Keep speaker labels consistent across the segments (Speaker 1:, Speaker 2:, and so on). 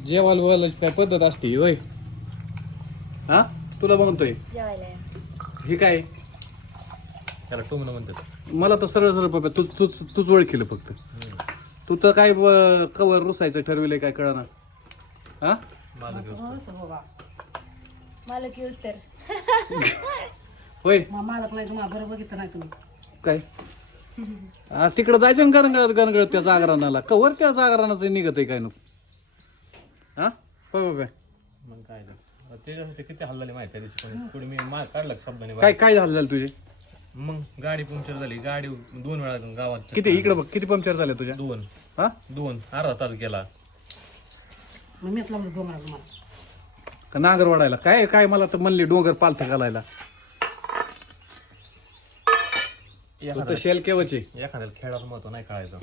Speaker 1: जेवायला बोलायची काय पद्धत असते होय? हा? तुला म्हणतोय.
Speaker 2: जेवायला या.
Speaker 1: हे काय?
Speaker 3: त्याला टोमणं म्हणतात.
Speaker 1: मला तर सरळ सरळ पप्पा तू तू तूच ओळखील फक्त. तू तर काय ब- कवर रुसायचं ठरविलंय काय कळना? हा?
Speaker 3: माझं घेऊन
Speaker 4: सर बाबा.
Speaker 2: मला की तर.
Speaker 1: होय.
Speaker 4: मा- मालक नाही तुम्हाला बरं बघितलं नाही तुम्ही.
Speaker 1: काय? तिकडं जायचं ना गणगळत गणगळत त्या जागरणाला. कवर त्या जागरणाचं निघत आहे काय नको? हा? बाबा
Speaker 3: मग काय झालं? ते कसं ते किती हल्लाले माहिती आहे त्या दिवशी पण थोडी मी मार काढला शब्दाने
Speaker 1: काय
Speaker 3: बाहेर.
Speaker 1: काय झालं झालं तुझे?
Speaker 3: मग गाडी पंक्चर झाली. गाडी दोन वेळा गावात.
Speaker 1: किती? इकडे बघ किती पंक्चर झाले तुझ्या?
Speaker 3: दोन.
Speaker 1: हा?
Speaker 3: दोन. अर्धा तास गेला.
Speaker 4: मग मीच लावलं डोंगराला तुम्हाला.
Speaker 1: का नागर वाढायला? काय काय मला तर म्हणली डोंगर पालथं घालायला. तू तर
Speaker 3: एखाद्या
Speaker 1: शेल केवचे
Speaker 3: एखाद्याला खेळाचं महत्त्व नाही कळायचं.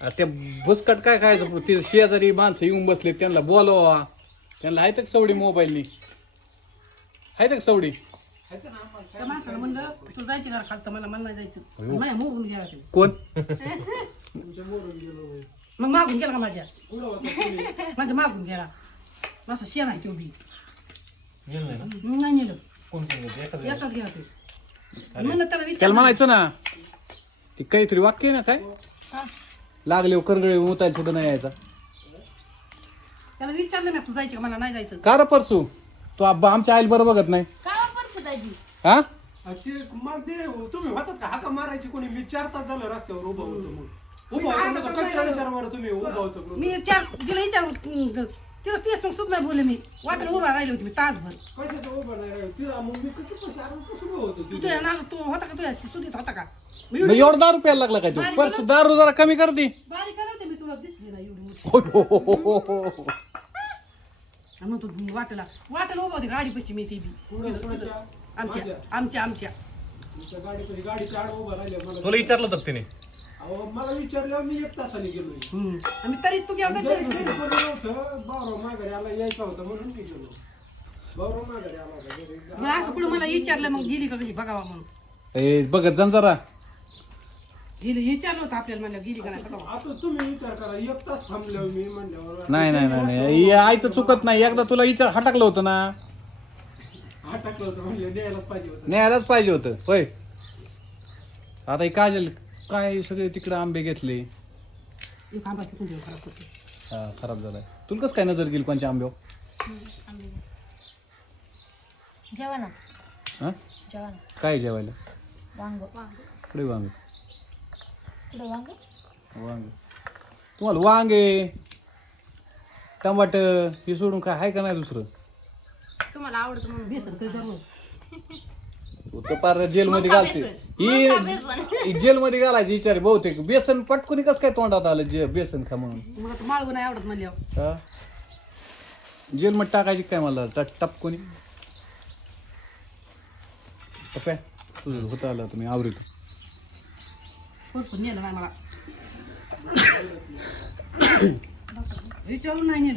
Speaker 1: त्या बुसकट काय खायचं? ते शेजारी माणसं येऊन बसले त्यांना बोलवा. त्यांना आहे तर सवडी मोबाईलनी? आहे तर सवडी?
Speaker 4: त्या माणसाला म्हणलं तू जायची घर खालतं मला मला नाही जायचं माझ्या मोडून गेला ते.
Speaker 1: कोण?
Speaker 4: मग मागून गेला का माझ्या? माझ्या मागून गेला. माझा शेण आहे तेवढी.
Speaker 3: नाही ना?
Speaker 4: मी नाही नेलं. एकच गेला ते म्हणलं त्याला
Speaker 1: त्याला
Speaker 4: विचार
Speaker 1: म्हणायचं ना ती काहीतरी वाक्य आहे ना काय? लागले करगळे उतायला सुद्धा नाही यायचा.
Speaker 4: त्याला विचारलं ना तू जायची का? मला नाही जायचं.
Speaker 1: का रे परसू? तू आब्बा आमच्या आईला बरं बघत नाही.
Speaker 2: का परत दाजी?
Speaker 1: हा?
Speaker 5: अशी मला ते तुम्ही होतात का? हाका मारायची कोणी? मी चार तास झालं रस्त्यावर उभा होतो मग उभा होतो ना कट्टा विचार मारा तुम्ही उभा होतो म्हणून.
Speaker 4: मी चार तिला विचार तिला तेच मग सुद्धा बोलले मी. वाटेल उभा राहिली होती मी तासभर.
Speaker 5: कशाचं उभा नाही राहिलं? तिला मग मी किती पैसे आणून कसं उभा होतो
Speaker 4: तू
Speaker 5: तिथे?
Speaker 4: तुझ्या नाग तू होता का तुझ्या? सुधीत होता का? मी
Speaker 1: मग एवढं दारू प्यायला लागला काय तू? परसू दारू जरा कमी कर दे
Speaker 4: बारीक करते मी तुला दिसली ना एवढी मोठी. आणि मग तू वाटेला वाटेला उभा होती गाडी पशी मी ती बी? आमच्या? आमच्या आमच्या
Speaker 5: तुमच्या गाडीपाशी गाडीच्या आड उभा राहिल्या मला.
Speaker 3: तुला विचारलं होतं का तिने.
Speaker 5: अहो, मला विचारल्यावर मी एक तासाने गेलो
Speaker 4: हम्म. आणि तरी तू गेला
Speaker 5: जरी काही कोणी नव्हतं बारो माघारी आला यायचा होता म्हणून मी गेलो. बारो माघारी आला होता घरी.
Speaker 4: मग असं पुढे मला विचारलं मग गेली का कशी? बघावा म्हणून.
Speaker 1: ए बघत जा ना जरा.
Speaker 4: गेली विचारलं होतं आपल्याला म्हणलं गेली का नाही बघावा
Speaker 5: आता तुम्ही विचार करा एक तास थांबल्यावर मी म्हणल्यावर
Speaker 1: नाही नाही नाही नाही. हे आईचं चुकत नाही. एकदा तुला विचार हटकलं होतं ना.
Speaker 5: होतं द्यायलाच पाहिजे होतं.
Speaker 1: न्यायलाच पाहिजे होतं. होय. आता हे काजल काय सगळे तिकडे आंबे घेतले?
Speaker 4: एक खराब होते
Speaker 1: हा खराब झालाय. तुला कसं काय नजर गेली कोणच्या आंब्यावर?
Speaker 2: जेवा ना
Speaker 1: हा?
Speaker 2: जेवा ना
Speaker 1: काय जेवायला?
Speaker 2: वांग.
Speaker 1: पुढे वांग?
Speaker 2: वांग.
Speaker 1: तुम्हाला वांगे टमाट हे सोडून काय आहे का नाही दुसरं?
Speaker 4: तुम्हाला आवडतं म्हणून बेसन ते दररोज
Speaker 1: तू तर पार जेलमध्ये घालते ही जेलमध्ये घालायची विचार बहुतेक. बेसन पटकुनी कसं काय तोंडात आलं जे बेसन खा म्हणून?
Speaker 4: नाही आवडत
Speaker 1: हा? जेलमध्ये टाकायची काय मला? टप टपकोनी? पप्या तुझं होतं आलं तुम्ही आवरीत
Speaker 4: पोटपून नेलं नाही